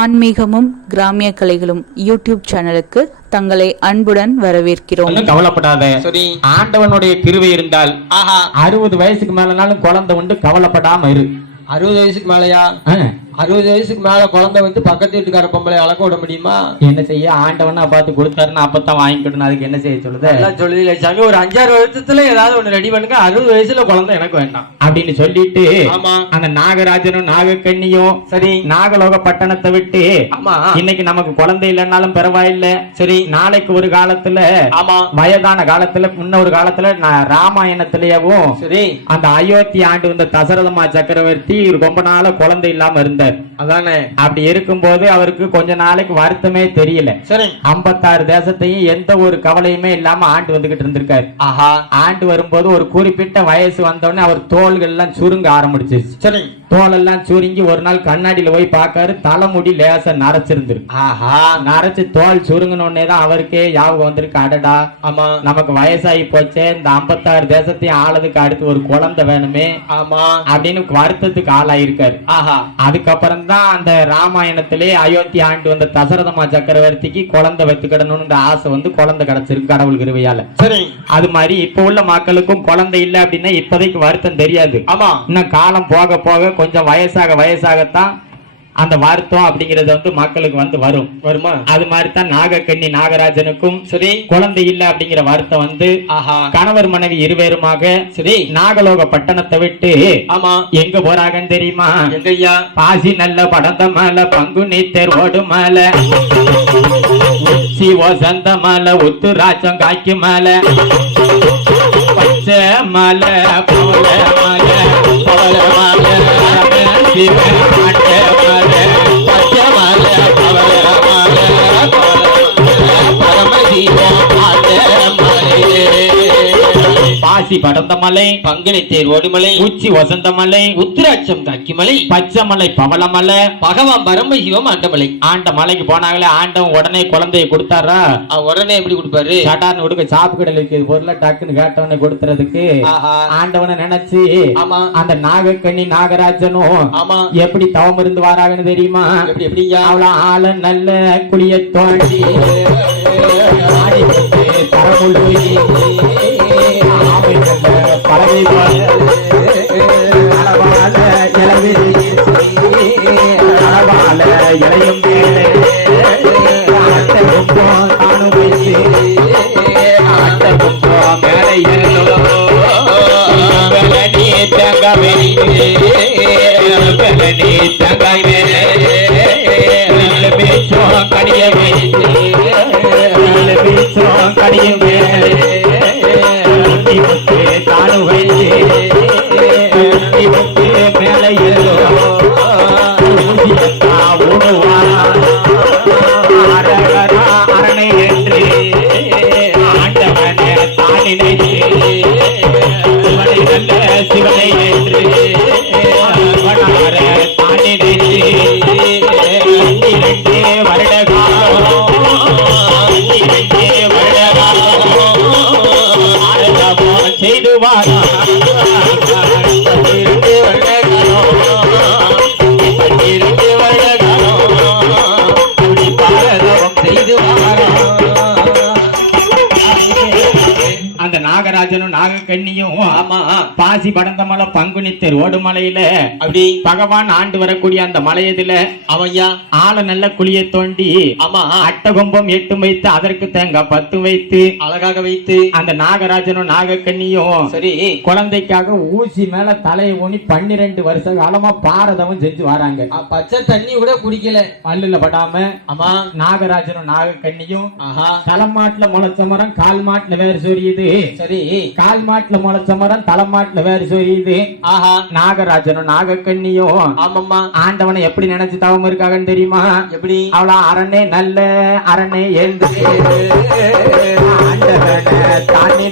ஆன்மீகமும் கிராமிய கலைகளும் யூடியூப் சேனலுக்கு தங்களை அன்புடன் வரவேற்கிறோம். கவலைப்படாத, ஆண்டவனுடைய கிருபை இருந்தால் 60 வயசுக்கு மேலனாலும் குழந்தை உண்டு, கவலைப்படாம இரு. 60 வயசுக்கு மேலயா? 60 வயசுக்கு மேல குழந்தை வந்து பக்கத்து வீட்டுக்கார பொம்பளை அளக்க விட முடியுமா? என்ன செய்ய, ஆண்டவனா பார்த்து கொடுத்தாருன்னா அப்பதான் வாங்கிக்கணும். அதுக்கு என்ன செய்ய சொல்லுது? சொல்லுதில்ல சாமி, ஒரு 5-6 வருஷத்துல ஏதாவது ஒண்ணு ரெடி பண்ணுங்க. 60 வயசுல குழந்தை எனக்கு வேண்டாம் அப்படின்னு சொல்லிட்டு ஆமா, அந்த நாகராஜனும் நாகக்கண்ணியும் சரி நாகலோக பட்டணத்தை விட்டு ஆமா, இன்னைக்கு நமக்கு குழந்தை இல்லைன்னாலும் பரவாயில்ல, சரி நாளைக்கு ஒரு காலத்துல ஆமா, வயதான காலத்துல முன்ன ஒரு காலத்துல ராமாயணத்திலேயும் சரி அந்த அயோத்தி ஆண்டு வந்த தசரதமா சக்கரவர்த்தி ரொம்ப நாள குழந்தை இல்லாம இருந்தார். அதானே, அப்படி இருக்கும்போது அவருக்கு கொஞ்ச நாளைக்கு வருத்தமே தெரியல. சரி 56 தேசத்தையும் எந்த ஒரு கவலையுமே இல்லாம ஆண்டு வந்துகிட்டு இருந்திருக்காரு. ஆஹா, ஆண்டு வரும்போது ஒரு குறிப்பிட்ட வயசு வந்தோடனே அவர் தோள்கள் எல்லாம் சுருங்க ஆரம்பிச்சிருச்சு. சரி தோல் எல்லாம் சுருங்கி ஒரு நாள் கண்ணாடியில போய் பாக்காரு, தலைமுடி லேசா நரைச்சிருந்திருக்கு. ஆஹா, நரைச்சு தோல் சுருங்கினோடனே தான் அவருக்கே ஞாபகம் வந்திருக்கு, அடடா ஆமா நமக்கு வயசாகி போச்சே, இந்த 56 தேசத்தையும் ஆளதுக்கு அடுத்து ஒரு குழந்தை வேணுமே ஆமா அப்படின்னு வருத்தத்துக்கு ஆளாயிருக்காரு. ஆஹா, அதுக்கப்புறம் தான் அந்த ராமாயணத்திலே அயோத்தி ஆண்டு வந்த தசரதமா சக்கரவர்த்திக்கு குழந்தை வைத்துக்கிடணும்ன்ற ஆசை வந்து குழந்தை கிடைச்சிருக்கு கடவுள் கிருபையால. சரி அது மாதிரி இப்ப உள்ள மக்களுக்கும் குழந்தை இல்லை அப்படின்னா இப்போதைக்கு வருத்தம் தெரியாது. ஆமா, இன்னும் காலம் போக போக கொஞ்சம் வயசாகத்தான் அந்த வருத்தம் அப்படிங்கறது வந்து மக்களுக்கு வந்து வருமா. அது மாதிரி தான் நாகக்கண்ணி நாகராஜனுக்கும் சரி குழந்தை இல்ல அப்படிங்கிற வருத்தம் வந்து கணவர் மனைவி இருவேருமாக சரி நாகலோக பட்டணத்தை விட்டு ஆமா எங்க போறாங்கன்னு தெரியுமா? எங்கய்யா? பாசி நல்ல படந்த மேல பங்குனி தேரோடு மேல உச்சி வசந்த மேல உத்துராச்சம் காய்க்கு மேல பச்சை மலை போல மலை போல மலை பாசி படந்த மலை பங்குனி தேர் ஓடுமலை உச்சி வசந்த மலை உத்திராட்சம் காக்கி மலை பச்சை மலை பவள மலை பகவான் பரமசிவம் ஆண்டமலை. ஆண்ட மலைக்கு போனாங்களே, ஆண்டவன் உடனே குழந்தைய கொடுத்தாரா? உடனே எப்படி கொடுப்பாரு? சாட்டான்னு கொடுக்க சாப்பு கடையில் இருக்கிறது பொருளை டக்குன்னு கேட்டவனை கொடுத்துறதுக்கு ஆண்டவனை நினைச்சு ஆமா அந்த நாகக்கண்ணி நாகராஜனும் ஆமா எப்படி தவம் இருந்து வராங்கன்னு தெரியுமா? எப்படியா? அவ்வளவு ஆள நல்ல குளிய தோண்டி பறவை இளையும் நாகராஜனும் நாகக்கண்ணியும் ஆமா பாசி படந்த மலை பங்குனி தேர் ஓடு மலையில அப்படி பகவான் ஆண்டு வரக்கூடிய அந்த மலையதுல அவையா ஆள நல்ல குழிய தோண்டி ஆமா அட்டகொம்பம் 8 வைத்து அதற்கு தேங்காய் 10 வைத்து அழகாக வைத்து அந்த நாகராஜனும் நாகக்கண்ணியும் சரி குழந்தைக்காக ஊசி மேல தலையை ஊனி 12 வருஷ காலமா பாரதமும் செஞ்சு வராங்க. பச்சை தண்ணி கூட குடிக்கல, பல்லுல படாம. ஆமா நாகராஜனும் நாகக்கண்ணியும் தலைமாட்டுல முளைச்ச மரம் கால் மாட்டுல வேறு சொரியுது. சரி கால் மாட்டுல முளைச்ச மரம் தலைமாட்டுல வேறு சொரியுது. நாகராஜனும் நாகக்கண்ணியும் ஆமாம்மா ஆண்டவனை எப்படி நினைச்சு தவம் இருக்காங்கன்னு தெரியுமா? எப்படி? அவளா அரணே நல்ல அரணே எழுந்து ஆண்டவனை தானே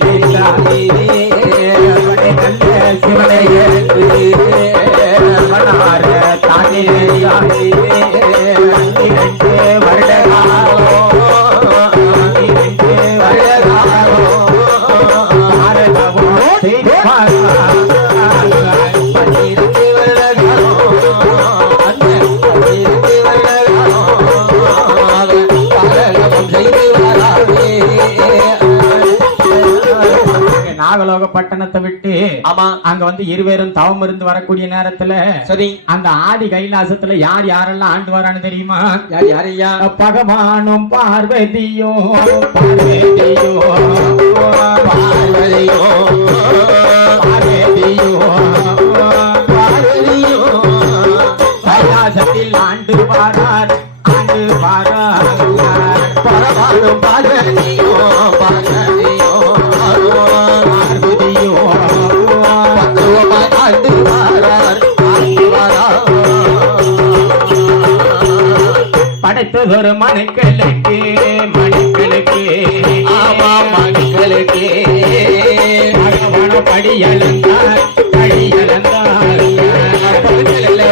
நல்ல சிவனை எழுந்து தானே வருட நாகலோக பட்டணத்தை விட்டு ஆமா அங்க வந்து இருவேரும் தவம் இருந்து வரக்கூடிய நேரத்துல சரி அந்த ஆதி கைலாசத்துல யார் யாரெல்லாம் ஆண்டு வரான்னு தெரியுமா? யார் யாரையா? பகவானும் பார்வதியோ பார்வதியோ பார்வதியோ பார்வதியோ பார்வதியோ கைலாசத்தில் ஆண்டு வாரார் ஆண்டு வாரார் பரவானும் பார்வதியோ பார்வதியோ பார்வதியோ பக்குவமாய் ஆண்டு வாரார் ஆண்டு வாரார் படைத்ததொரு மனுக்களுக்கு மனுக்களுக்கு ஆமா மனுக்களுக்கு பகவான படியளந்தார் படியளந்தார்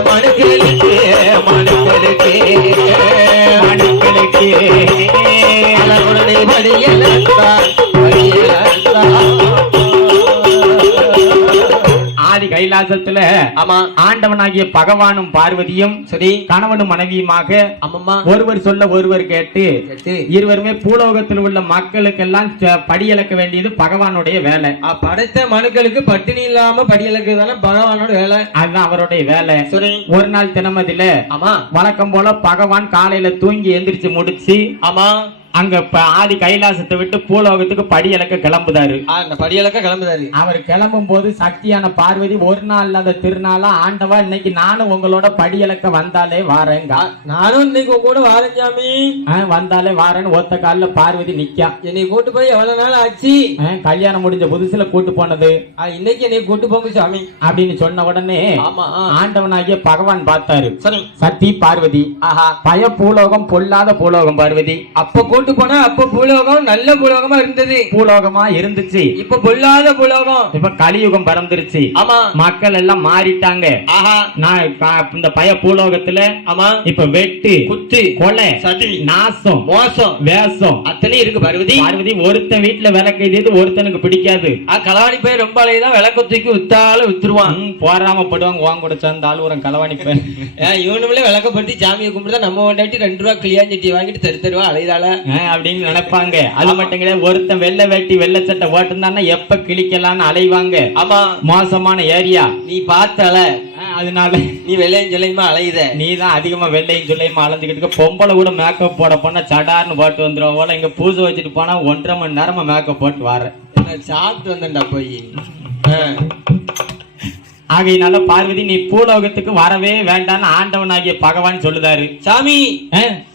மனுக்களுக்கு மனுக்களுக்கு மனுக்களுக்கு அளவுடனே படியளந்தார் படியளந்தார் ஆதி கைலாசத்துல ஆமா ஆண்டவனாகிய பகவானும் பார்வதியும் சரி கணவனும் மனைவியுமாக ஆமாம்மா ஒருவர் சொல்ல ஒருவர் கேட்டு கேட்டு இருவருமே பூலோகத்தில் உள்ள மக்களுக்கெல்லாம் படியளக்க வேண்டியது பகவானுடைய வேலை. படைத்த மனுக்களுக்கு பட்டினி இல்லாம படியலுக்கு தானே பகவானோட வேலை. அதுதான் அவருடைய வேலை. சரி ஒரு நாள் தினமதியில ஆமா வழக்கம் போல பகவான் காலையில தூங்கி எந்திரிச்சு முடிச்சு ஆமா அங்க ஆதி கைலாசத்தை விட்டு பூலோகத்துக்கு படியளக்க கிளம்புதாரு. அந்த படியலக்க கிளம்புதாரு. அவர் கிளம்பும் போது சக்தியான பார்வதி ஒரு நாள் இல்லாத திருநாளா ஆண்டவா இன்னைக்கு நானும் உங்களோட படியளக்க வந்தாலே வாரேங்க. நானும் இன்னைக்கு கூட வாரேன் சாமி. வந்தாலே வாரேன்னு ஒத்த கால பார்வதி நிக்கா. என்னை கூட்டு போய் எவ்வளவு நாள் ஆச்சு? கல்யாணம் முடிஞ்ச புதுசுல கூட்டு போனது. இன்னைக்கு என்னை கூட்டு போங்க சாமி அப்படின்னு சொன்ன உடனே ஆண்டவனாகிய பகவான் பார்த்தாரு. சரி சக்தி பார்வதி ஆஹா பய பூலோகம் பொல்லாத பூலோகம் பார்வதி. அப்ப கூட்டு போனா அப்ப பூலோகம் நல்ல பூலோகமா இருந்தது. பூலோகமா இருந்துச்சு. இப்ப பொல்லாத பூலோகம். இப்ப கலியுகம் பறந்துருச்சு. ஆமா மக்கள் எல்லாம் மாறிட்டாங்க. ஆஹா நான் இந்த பய பூலோகத்துல ஆமா இப்ப வெட்டு குத்து கொலை சதி நாசம் மோசம் வேஷம் அத்தனை இருக்கு பார்வதி. பார்வதி ஒருத்தன் வீட்டுல விளக்கு எது ஒருத்தனுக்கு பிடிக்காது. களவாணி போய் ரொம்ப அலையதான் விளக்கு தூக்கி வித்தாலும் வித்துருவான். போறாம படுவாங்க வாங்க கூட சேர்ந்த ஆளுரம் களவாணி போய் இவனுங்களே விளக்கப்படுத்தி சாமியை கும்பிட்டு நம்ம கொண்டாட்டி 2 ரூபா கிளியாஞ்சட்டி வாங்கிட்டு தருவா அலைதால அப்படின்னு நினைப்பாங்க. அது மட்டும் கிடையாது, ஒருத்தன் வெள்ளை வேட்டி வெள்ளை சட்டை ஓட்டுந்தான்னா எப்ப கிழிக்கலான்னு அலைவாங்க. ஆமா மோசமான ஏரியா நீ பார்த்தால அதனால நீ வெள்ளையும் சொல்லையுமா அலையுத. நீ தான் அதிகமா வெள்ளையும் சொல்லையுமா அலைஞ்சுக்கிட்டு பொம்பளை கூட மேக்கப் போட போனா சடார்னு போட்டு வந்துடும் போல. இங்க பூஜை வச்சுட்டு போனா 1.5 மணி நேரமா மேக்கப் போட்டு வர சாப்பிட்டு வந்தேன்டா போய். ஆகையினால பார்வதி நீ பூலோகத்துக்கு வரவே வேண்டாம்னு ஆண்டவனாகிய பகவான் சொல்லுதாரு. சாமி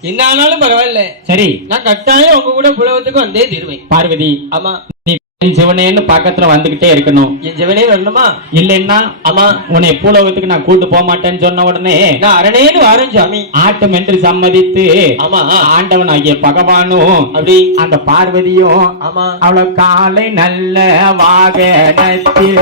என்ன ஆனாலும் பரவாயில்ல, சரி நான் கட்டாயம் உங்க கூட பூலோகத்துக்கு வந்தே தீருவேன். பார்வதி ஆமா நீ சிவனேன்னு பக்கத்துல வந்துகிட்டே இருக்கணும். என் சிவனே வரணுமா? இல்லைன்னா ஆமா உன்னை பூலோகத்துக்கு நான் கூட்டு போக மாட்டேன்னு சொன்ன உடனே நான் அரணேன்னு வாரேன் சாமி. ஆட்டம் என்று சம்மதித்து ஆமா ஆண்டவனாகிய பகவானும் அப்படி அந்த பார்வதியும் ஆமா அவள காலை நல்ல வாகனத்தில்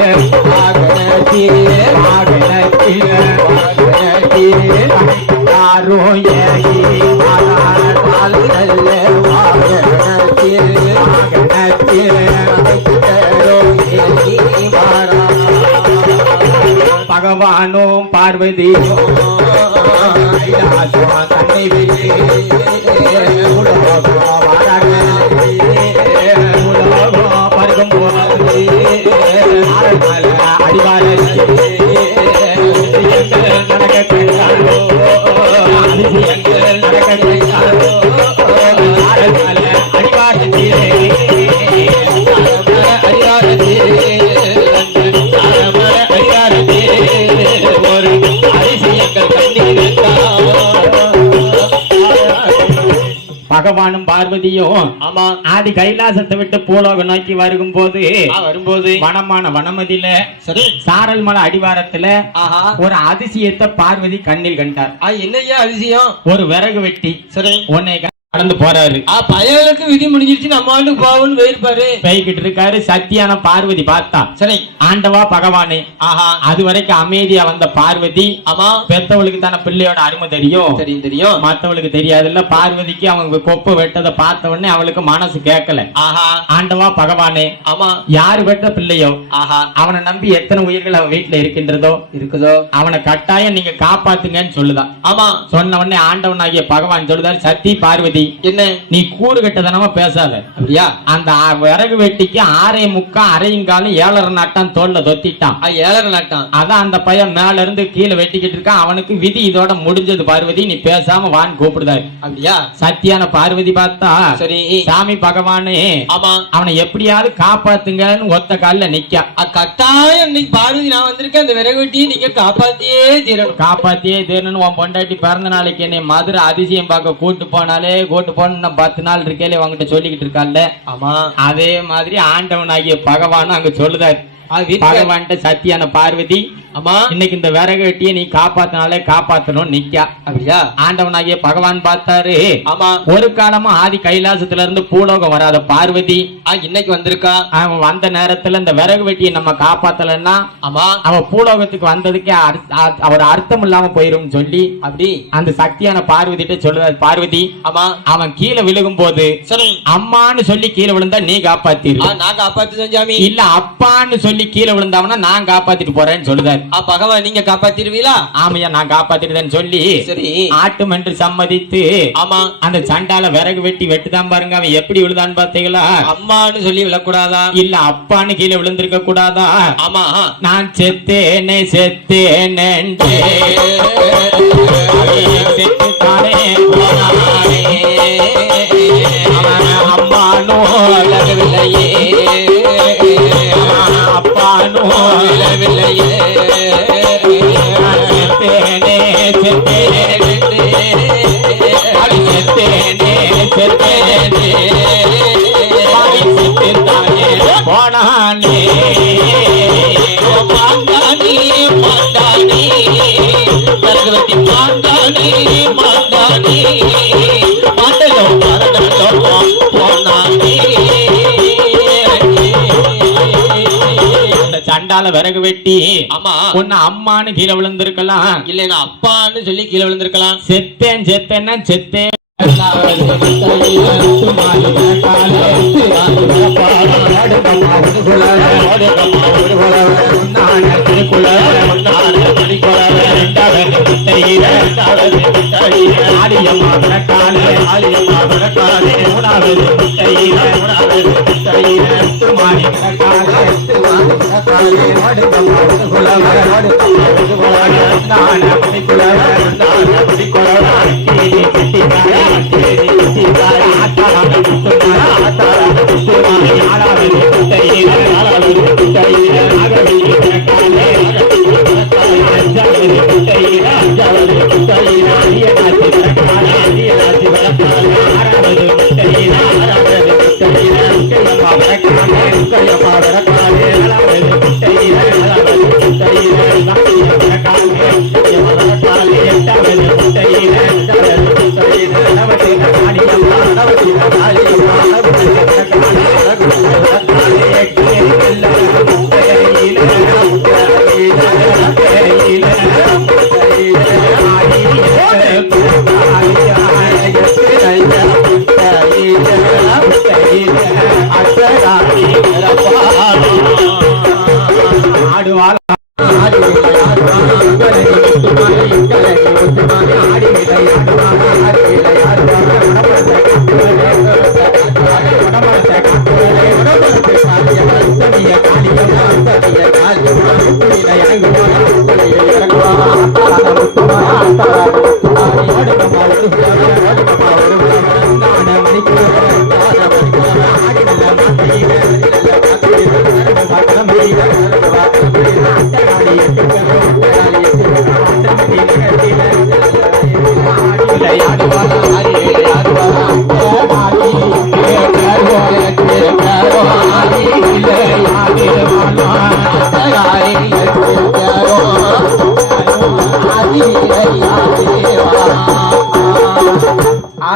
பகவானும் பார்வதியும் தன்னை பருகும் போது அடிவார நடக்க பகவானும் பார்வதியும் ஆமா ஆதி கைலாசத்தை விட்டு பூலோகம் நோக்கி வரும்போது வனமான வனமதியில சாரல் மலை அடிவாரத்துல ஒரு அதிசயத்தை பார்வதி கண்ணில் கண்டார். என்னையா அதிசயம்? ஒரு விறகு வெட்டி சரி உன்னை நடந்து போறாரு. பயலுக்கு விதி முடிஞ்சிருச்சு, நம்ம ஆண்டுக்கு போகணும்னு போயிருப்பாரு. போய்கிட்டு இருக்காரு. சத்தியான பார்வதி பார்த்தா சரி ஆண்டவா பகவானே. அது வரைக்கும் அமைதியா வந்த பார்வதி ஆமா பெத்தவளுக்கு தானே பிள்ளையோட அருமை தெரியும். தெரியும் மத்தவளுக்கு தெரியாதுல்ல. பார்வதிக்கு அவங்க கொப்பு வெட்டதை பார்த்த உடனே அவளுக்கு மனசு கேட்கல. ஆண்டவா பகவானே ஆமா யாரு வெட்ட பிள்ளையோ அவனை நம்பி எத்தனை உயிர்கள் அவன் வீட்டுல இருக்குதோ அவனை கட்டாயம் நீங்க காப்பாத்துங்கன்னு சொல்லுதான். ஆமா சொன்ன உடனே ஆண்டவனாகிய பகவான் சொல்லுதாரு, சத்தி பார்வதி என்ன நீ கூறு கட்டதனமா பேசாத. அப்படியா? அந்த விறகு வெட்டிக்கு 6:45 அரையுங்காலும் 7:30 நாட்டான் தோல்ல தொத்திட்டான். 7:30 நாட்டான். அதான் அந்த பையன் மேல இருந்து கீழே வெட்டிக்கிட்டு இருக்கான். அவனுக்கு விதி இதோட முடிஞ்சது. பார்வதி நீ பேசாம வான்னு கூப்பிடுதாரு. அப்படியா? சத்தியான பார்வதி பார்த்தா சரி சாமி பகவானே ஆமா அவனை எப்படியாவது காப்பாத்துங்கன்னு ஒத்த காலில் நிக்கா. கட்டாயம் இன்னைக்கு பார்வதி நான் வந்திருக்கேன். அந்த விறகு வெட்டியை நீங்க காப்பாத்தியே தீரணும். காப்பாத்தியே தீரணும். உன் பொண்டாட்டி பிறந்த நாளைக்கு என்னை மதுரை அதிசயம் பார்க்க கூட்டு போனாலே கூட்டு போன 10 நாள் இருக்கேலே உங்ககிட்ட சொல்லிக்கிட்டு இருக்கான்ல. ஆமா அதே மாதிரி ஆண்டவனாகிய பகவானும் அங்க சொல்லுதாரு. பகவான்கிட்ட சத்தியான பார்வதி ஆமா இன்னைக்கு இந்த விறகு வெட்டியை நீ காப்பாத்தினாலே காப்பாத்தணும் நிக்கா. அப்படியா? ஆண்டவனாகிய பகவான் பார்த்தாரு. ஆமா ஒரு காலமா ஆதி கைலாசத்துல இருந்து பூலோகம் வராத பார்வதி இன்னைக்கு வந்திருக்கா. அவன் வந்த நேரத்துல இந்த விறகு வெட்டியை நம்ம காப்பாத்தலன்னா ஆமா அவ பூலோகத்துக்கு வந்ததுக்கு அவர் அர்த்தம் இல்லாம போயிரும் சொல்லி அப்படி அந்த சக்தியான பார்வதிட்ட சொல்லுவார். பார்வதி ஆமா அவன் கீழே விழுகும் போது சரி அம்மான்னு சொல்லி கீழே விழுந்தா நீ காப்பாத்திரு. நான் காப்பாத்துதான் சாமி. இல்ல அப்பான்னு சொல்லி கீழே விழுந்தாவனா நான் காப்பாத்திட்டு போறேன்னு சொல்லுதாரு. பகவான் நீங்க காப்பாத்திருவீங்களா? ஆமையா நான் காப்பாத்திருந்தேன்னு சொல்லி சரி ஆட்டும் என்று சம்மதித்து ஆமா அந்த சண்டால விறகு வெட்டி வெட்டுதான் பாருங்க. அவன் எப்படி விழுதான்னு பாத்தீங்களா? அம்மான்னு சொல்லி விழக்கூடாதா? இல்ல அப்பான்னு கீழே விழுந்திருக்க கூடாதா? ஆமா நான் செத்தேனே செத்தேனே செத்துத்தானே அம்மானோ விழவில்லையே அப்பானோ விழவில்லையே செத்தேனே செத்தேனே செத்தேனே செத்தேனே செத்துத்தானே போனானே மாண்டானே மாண்டானே பகவதி மாண்டானே மாண்டானே மாண்டலோ மரணலோ போனானே. அந்த சண்டால விறகு வெட்டி ஆமா ஒன்னு அம்மான்னு கீழே விழுந்திருக்கலாம். இல்லைன்னா அப்பான்னு சொல்லி கீழே விழுந்திருக்கலாம். செத்தேன் செத்தேன்னா செத்தேன்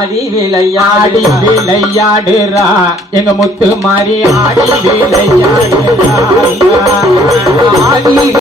ஆடி விளையாடி விளையாடுறா எங்க முத்து மாறி ஆடி விளையாடுறா ஆடி